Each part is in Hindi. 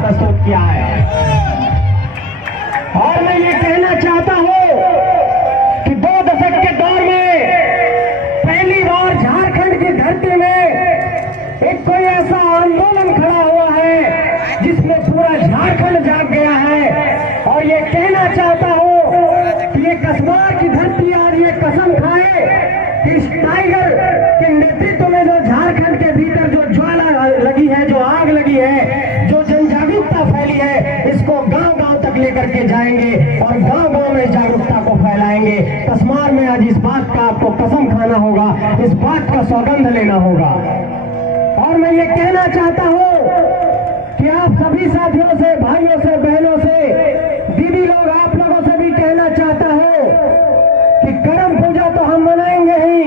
प्रस्तुत किया है। और मैं ये कहना चाहता हूं कि 2 दशक के दौर में पहली बार झारखंड की धरती में एक कोई ऐसा आंदोलन खड़ा हुआ है जिसमें पूरा झारखंड जाग गया है। और ये कहना चाहता हूं कि ये कसमार की धरती आज ये कसम खाए कि इस टाइगर के नेतृत्व में जो झारखंड के भीतर जो ज्वाला लगी है, जो आग लगी है, जो जन जागरूकता फैली है, इसको गांव-गांव तक लेकर के जाएंगे और गांव-गांव में जागरूकता को फैलाएंगे। कसमार में आज इस बात का आपको कसम खाना होगा, इस बात का सौगंध लेना होगा। और मैं ये कहना चाहता हूं कि आप सभी साथियों से, भाइयों से, बहनों से, दीदी लोग, आप लोगों से भी कहना चाहता हूं कि करम पूजा तो हम मनाएंगे ही,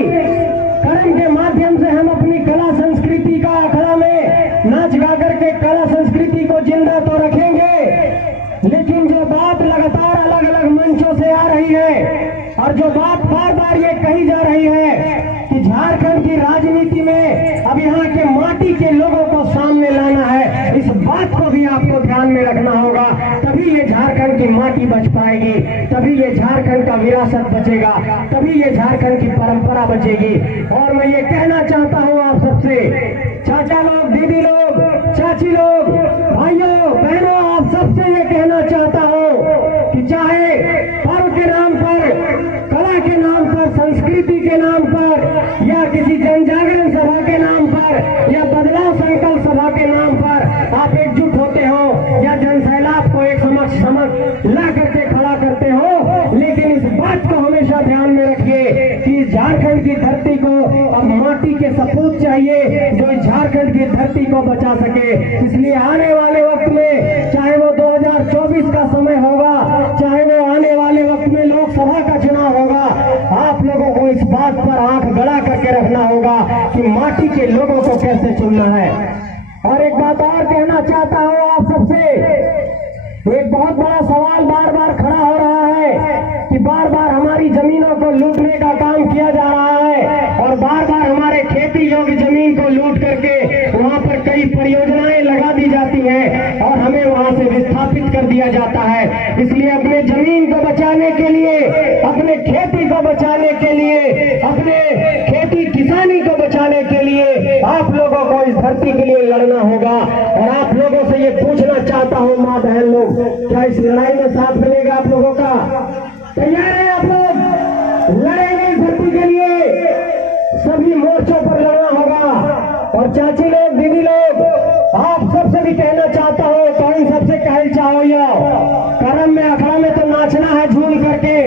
कर्म के माध्यम से हम अपनी कला संस्कृति का अखड़ा में नाच गा करके कला संस्कृति को जिंदा तो रखेंगे। लेकिन जो बात लगातार अलग अलग मंचों से आ रही है और जो बात बार बार ये कही जा रही है कि झारखंड की राजनीति में अब यहाँ के माटी के लोगों को सामने लाना है, इस बात को भी आपको ध्यान में रखना होगा। तभी ये झारखंड की माटी बच पाएगी, तभी ये झारखंड का विरासत बचेगा, तभी ये झारखंड की परंपरा बचेगी। और मैं ये कहना चाहता हूँ आप सबसे, चाचा लोग, दीदी लोग, चाची लोग, भाइयों बहनों, आप सबसे ये कहना चाहता हूँ कि चाहे पर्व के नाम पर, कला के नाम पर, संस्कृति के नाम पर, या किसी जन जागरण सभा के नाम पर, या बदलाव संकल्प सभा के नाम पर आप एकजुट होते हो या जन सैलाब को एक समक्ष ला करके खड़ा करते हो, लेकिन इस बात को हमेशा ध्यान में रखिए कि इस झारखंड की धरती को अब माटी के सपूत चाहिए जो इस झारखंड की धरती को बचा सके। इसलिए आने वाले वक्त में, चाहे वो 2024 का समय होगा, चाहे वो आने वाले वक्त में लोकसभा का चुनाव होगा, आप लोगों को इस बात पर आंख गड़ा करके रखना होगा कि माटी के लोगों को कैसे चुनना है। और एक बात और कहना चाहता हूं आप सबसे, एक बहुत बड़ा सवाल बार बार खड़ा हो रहा है कि बार बार हमारी जमीनों को लूटने का काम किया जा रहा है और बार बार हमारे खेती योग्य जमीन को लूट करके वहां पर कई परियोजनाएं लगा दी जाती हैं और हमें वहां से विस्थापित कर दिया जाता है। इसलिए अपने जमीन को बचाने के लिए, अपने खेती को बचाने के लिए, अपने खेती किसानी को बचाने के लिए आप लोगों को इस धरती के लिए लड़ना होगा। और आप लोगों से ये पूछना चाहता हूँ, माँ बहन लोग, क्या इस लड़ाई में साथ मिलेगा आप लोगों का? तैयार है आप लोग? लड़ेंगे इस धरती के लिए, सभी मोर्चों पर लड़ना होगा। और चाची लोग, दीदी लोग, आप सबसे भी कहना चाहता हूँ, तो इन सबसे कहल चाहो या कर्म में, अखड़ा में तो नाचना है झूम करके,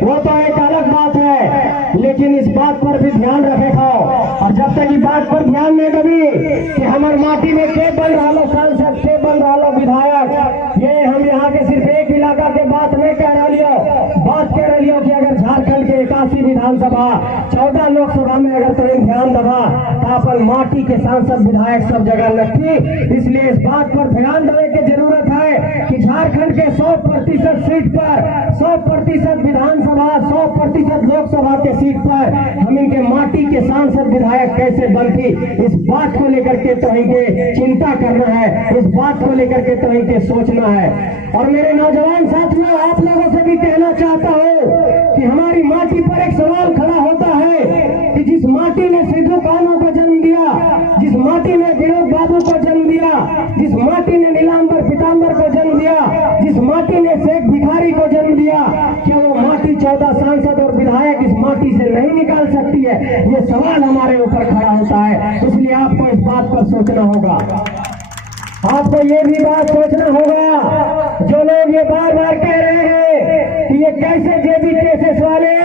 वो तो एक अलग बात है, लेकिन इस बात पर भी ध्यान रखे खाओ। और जब तक इस बात पर ध्यान नहीं देगी कि हमारे माटी में के बन रहा लो सांसद, के बन रहा लो विधायक, ये हम यहाँ के सिर्फ एक इलाका के बात नहीं कह रहा लियो, बात कह रही हो कि अगर झारखंड के 81 विधानसभा, 14 लोकसभा में अगर तुम ध्यान दबा तो अपन माटी के सांसद विधायक सब जगह रखी। इसलिए इस बात पर ध्यान देने की जरूरत है कि झारखंड के 100% सीट पर, 100% विधानसभा, 100% लोकसभा के सीट पर हम इनके माटी के सांसद विधायक कैसे बनती, इस बात को लेकर के तो इनके चिंता करना है, इस बात को लेकर के तो इनके सोचना है। और मेरे नौजवान साथियों, आप लोगों से भी कहना चाहता हूँ कि हमारी माटी पर एक सवाल खड़ा होता है कि जिस माटी ने सिद्धू कान्हू को जन्म दिया, जिस माटी ने विनोद बाबू को जन्म दिया, जिस माटी ने नीलांबर पीतांबर को जन्म दिया, जिस माटी ने शेख भिखारी को जन्म दिया, क्या वो माटी 14 सांसद और विधायक इस माटी से नहीं निकाल सकती है? ये सवाल हमारे ऊपर खड़ा होता है। इसलिए आपको इस बात पर सोचना होगा, आपको ये भी बात सोचना होगा, जो लोग ये बार बार कह रहे हैं कि ये कैसे जेबी केसेस वाले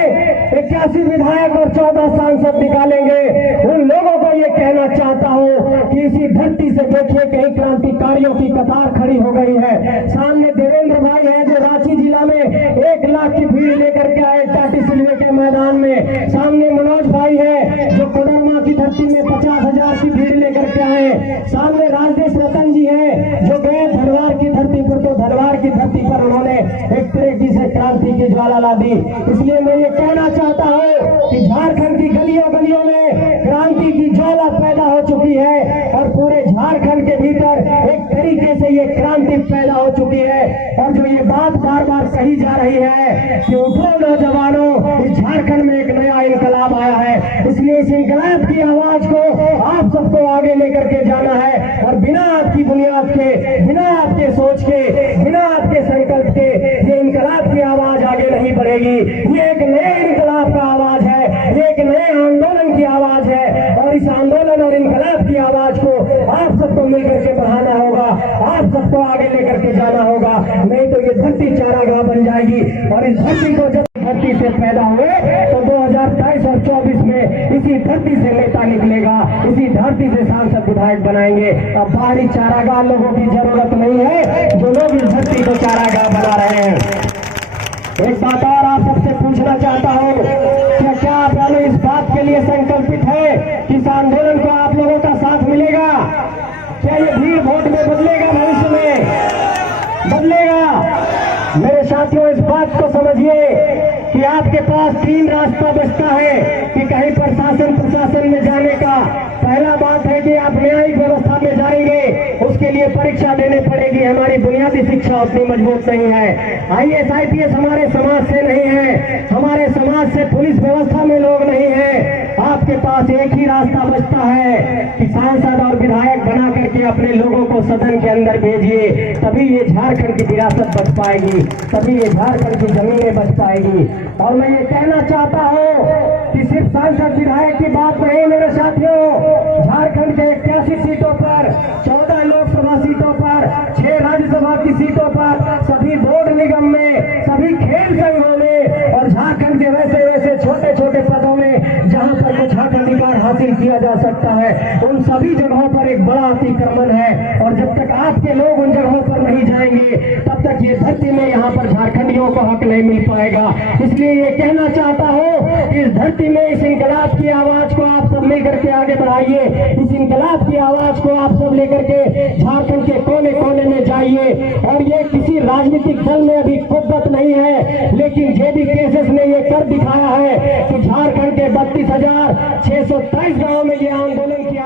81 विधायक और 14 सांसद निकालेंगे, उन लोगों को ये कहना चाहता हूँ कि इसी धरती से देखिए कई क्रांतिकारियों की कतार खड़ी हो गई है। सामने देवेंद्र भाई है जो रांची जिला में 1 लाख की भीड़ लेकर के आए टाटी सिलवे के मैदान में। सामने मनोज भाई है जो कोडरमा की धरती में 50,000 की भीड़ लेकर के आए। सामने राजेश रतन जी है जो गए धनवार की धरती पर, तो धनवार की धरती पर उन्होंने एक तरह से क्रांति की ज्वाला ला दी। इसलिए मैं ये कहना चाहता हूँ कि झारखंड की गलियों गलियों में क्रांति की ज्वाला पैदा हो चुकी है और पूरे झारखंड के भीतर एक तरीके से ये एक क्रांति पैदा हो चुकी है। और जो ये बात बार बार कही जा रही है कि उठो नौजवानों, इस झारखंड में एक नया इनकलाब आया है, इसलिए इस इनकलाब की आवाज को आप सबको आगे लेकर के जाना है। और बिना आपकी बुनियाद के, बिना आपके सोच के, बिना आपके संकल्प के ये इनकलाब की आवाज आगे नहीं बढ़ेगी। ये एक नए इनकलाब का आवाज है, ये एक नए आंदोलन की आवाज है। और इस आंदोलन और इनकलाब की आवाज को आप सबको मिलकर के बढ़ाना होगा, आप सबको आगे लेकर के जाना होगा, नहीं तो ये धरती चारागाह बन जाएगी। और इस धरती को जब धरती से पैदा हुए तो 2023 और 24 में इसी धरती से नेता निकलेगा, इसी धरती से सांसद विधायक बनाएंगे। अब बाहरी चारागाह लोगों की जरूरत नहीं है, जो लोग इस धरती को चारागाह बना रहे हैं। एक बात और आप सबसे पूछना चाहता हूँ, क्या आप लोग इस बात के लिए संकल्पित है कि इस आंदोलन को आप लोगों का साथ मिलेगा? क्या ये भीड़ वोट में बदलेगा? भविष्य में बदलेगा? मेरे साथियों, इस बात को समझिए कि आपके पास 3 रास्ता बचता है कि कहीं पर शासन प्रशासन में जाने का। पहला बात है कि आप न्यायिक व्यवस्था में जाएंगे, उसके लिए परीक्षा देने पड़ेगी। हमारी बुनियादी शिक्षा उतनी मजबूत नहीं है। IAS IPS हमारे समाज से नहीं है, हमारे समाज से पुलिस व्यवस्था में लोग नहीं है। आपके पास एक ही रास्ता बचता है कि सांसद और विधायक बना करके अपने लोगों को सदन के अंदर भेजिए, तभी ये झारखंड की विरासत बच पाएगी, तभी ये झारखंड की जमीनें बच पाएगी। और मैं ये कहना चाहता हूँ कि सिर्फ सांसद विधायक की बात नहीं मेरे साथियों, झारखंड के 81 सीटों पर, 14 लोकसभा सीटों पर, 6 राज्यसभा की सीटों पर, सभी बोर्ड निगम में, सभी खेल संघों में और झारखंड के वैसे वैसे छोटे छोटे पदों में जहां पर कुछ हक अधिकार हासिल किया जा सकता है, उन सभी जगहों पर एक बड़ा अतिक्रमण है। और जब तक आपके लोग उन जगहों पर नहीं जाएंगे तब तक ये धरती में यहाँ पर झारखंडियों को हक नहीं मिल पाएगा। इसलिए ये कहना चाहता हूँ कि इस धरती में इस इनकलाब की आवाज को आप सब मिलकर के आगे बढ़ाइए। इस इनकलाब की आवाज को आप सब लेकर के झारखंड के कोने कोने में जाइए। और ये किसी राजनीतिक दल में अभी कुव्वत नहीं है, लेकिन जेबी केसेस ने ये कर दिखाया है कि झारखंड के 32,623 गांव में ये आंदोलन की